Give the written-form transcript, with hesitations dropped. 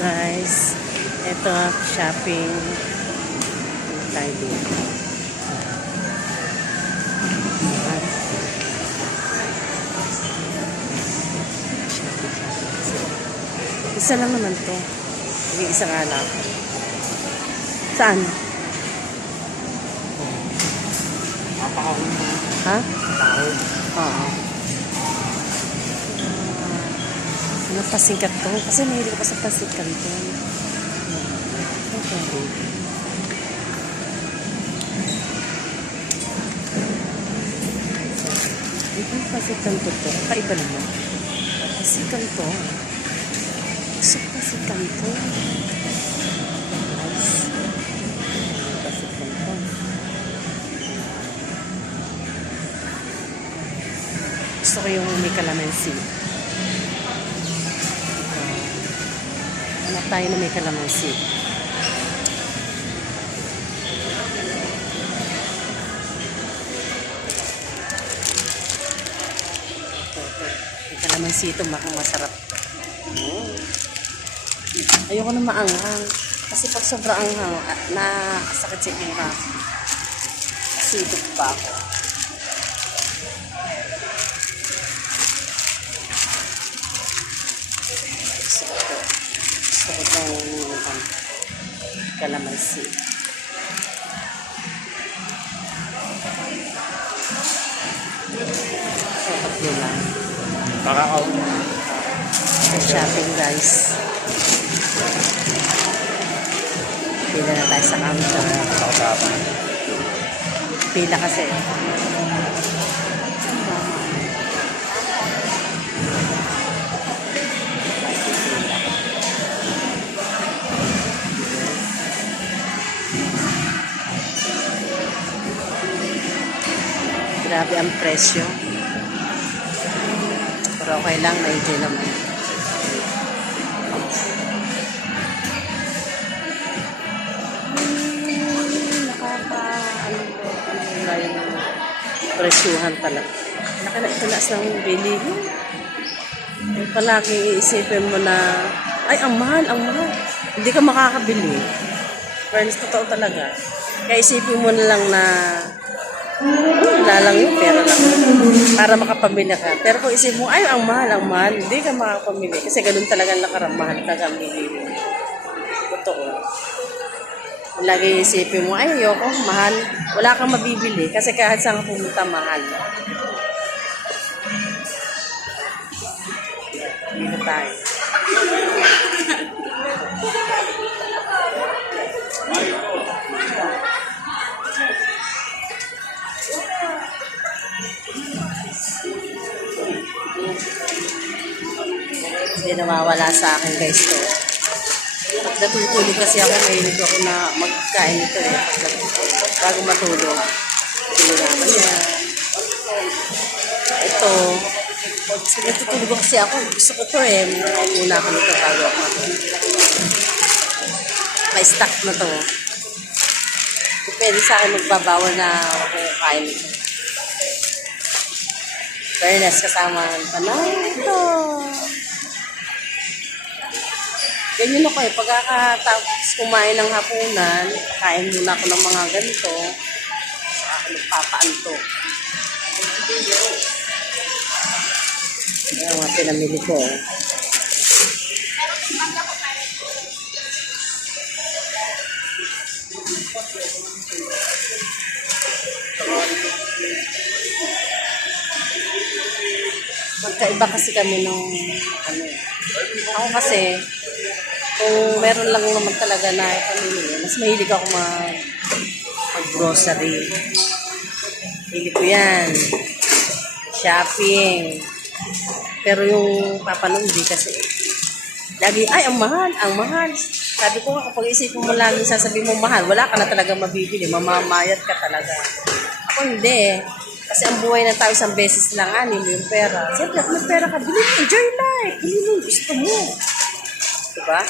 Guys, ito shopping tayo dito. Isa lang naman to. Hindi isa nga lang. Saan? Napakahon mo. Ha? Napakahon. Oo. Ano pasikat to? Kasi mahilig ko sa pasikat to. Okay. Ibang pasikan to to. Kaiba naman. Pasikan to. Gusto ko pasikan to. Nice. Pasikan to. Gusto ko yung may kalamansi. Hanap tayo na may kalamansi. May kalamansi ito, masarap. Ayoko na maanghang. Kasi pag sobra anghang, nasakit sa ira. Acidic pa ako. Gusto ko itong kalamansi. So, tatlo lang. Napakahon. Shopping guys. Pila na tayo sa counter. Napakasapan. Pila kasi. Grabe ang presyo. Pero okay lang, na-enjoy naman. Presyuhan talaga. Nakanaitalas ng bili. Palagi iisipin mo na, ay, ang mahal, ang mahal. Hindi ka makakabili. Friends, totoo talaga. Kaya isipin mo na lang na, wala lang yung pera lang. Para makapamili ka. Pero kung isipin mo, ay, ang mahal, hindi ka makakapamili. Kasi ganun talaga lakaran, mahal ka gamili. Totoo. Lagi isipin mo, ay, ayoko, mahal. Wala kang mabibili kasi kahit saan ka pumunta, mahal. Dito tayo. Hindi nawawala sa akin guys to. Pag natutulog kasi ako, mahilig ako na magkain ito eh. Bago matulog. Pinunaman yan. Ito. Pag natutulog kasi ako, gusto ko to eh. Muna ako nito bago ako matulog. May stock na to. Depende sa akin magbabawal na ako kain ito. Fairness kasama ang panay ito. Ganyan ako eh, pagkakatapos kumain ng hapunan, kain muna ako ng mga ganito, saka ako nagpapaantok. Ayan mga pinamili ko. Magkaiba kasi kami nung ano. Ako kasi, kung meron lang naman talaga na pamili, mas mahilig ako mag-grocery. Hilig ko yan. Shopping. Pero yung papanundi kasi, lagi, ay, ang mahal, ang mahal. Sabi ko nga, kapag isipin mo lagi, sasabihin mo mahal, wala ka na talaga mabibili, mamamayat ka talaga. Ako hindi eh. Kasi ang buhay na tao isang beses lang, anim yung pera. Siyempre, kung may pera ka, bili mo, enjoy life. Bili mo, gusto mo. Diba?